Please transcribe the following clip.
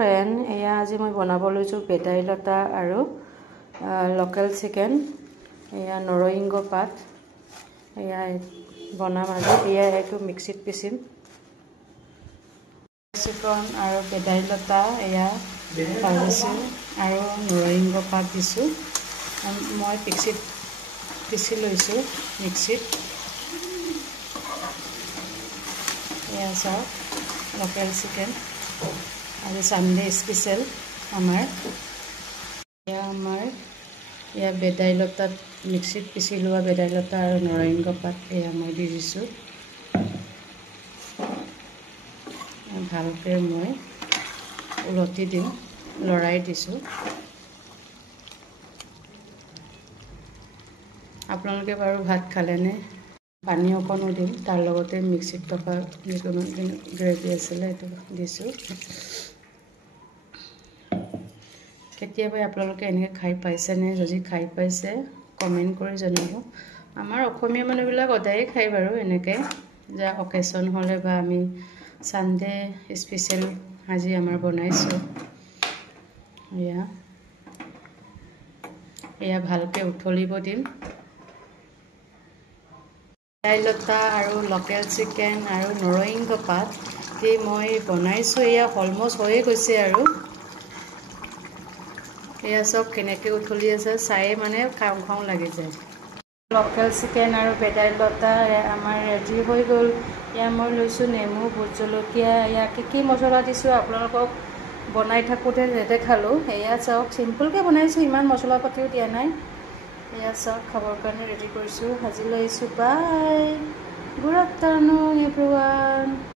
Friend, এয়া আজি মই বনাব লৈছোঁ ভেদাইলতা আৰু লোকেল চিকেন। এয়া নৰসিংহ পাত এয়া বনাম আজি। এয়া এইটো মিক্সিত পিচিম। চিকন আৰু ভেদাইলতা এয়া ভাজিছোঁ আৰু নৰসিংহ পাত দিছোঁ। মই মিক্সিত পিচি লৈছোঁ মিক্সিত। এয়া চাওক লোকেল চিকেন আজি চানডে স্পেচিয়েল আমাৰ। এয়া ভেদাইলতাত মিক্সিত পিচি লোৱা ভেদাইলতা আৰু নৰসিংহ পাত এয়া মই দি দিছোঁ। ভালকৈ মই উলটি দিওঁ, লৰাই দিছোঁ। আপোনালোকে বাৰু ভাত খালেনে? পানী অকণো দিম, তাৰ লগতে মিক্সিত থকা যিকোনো গ্ৰেভি আছিলে এইটো দিছোঁ। কেতিয়াবা আপোনালোকে এনেকৈ খাই পাইছেনে? যদি খাই পাইছে কমেণ্ট কৰি জনাব। আমাৰ অসমীয়া মানুহবিলাক সদায়ে খায় বাৰু এনেকৈ, যে অকেশ্যন হ'লে বা আমি চানডে স্পেচিয়েল আজি আমাৰ বনাইছোঁ। এয়া ভালকৈ উতলিব দিম। ভেদাইলতা আৰু লোকেল চিকেন আৰু নৰসিংহ পাত দি মই বনাইছোঁ। এয়া অলমষ্ট হৈয়ে গৈছে আৰু। এয়া চব কেনেকৈ উতলি আছে চায়ে মানে খাওঁ খাওঁ লাগি যায়। লোকেল চিকেন আৰু ভেদাইলতা আমাৰ ৰেডি হৈ গ'ল। এয়া মই লৈছোঁ নেমু, ভোট জলকীয়া, এয়া কি মছলা দিছোঁ আপোনালোকক বনাই থাকোঁতে দেখালোঁ। এয়া চাওক চিম্পুলকৈ বনাইছোঁ, ইমান মছলা পাতিও দিয়া নাই। এয়া চাওক খাবৰ কাৰণে ৰেডি কৰিছোঁ। আজিলৈ আহিছোঁ, বাই, গুড আফটাৰনুন এভৰিৱান।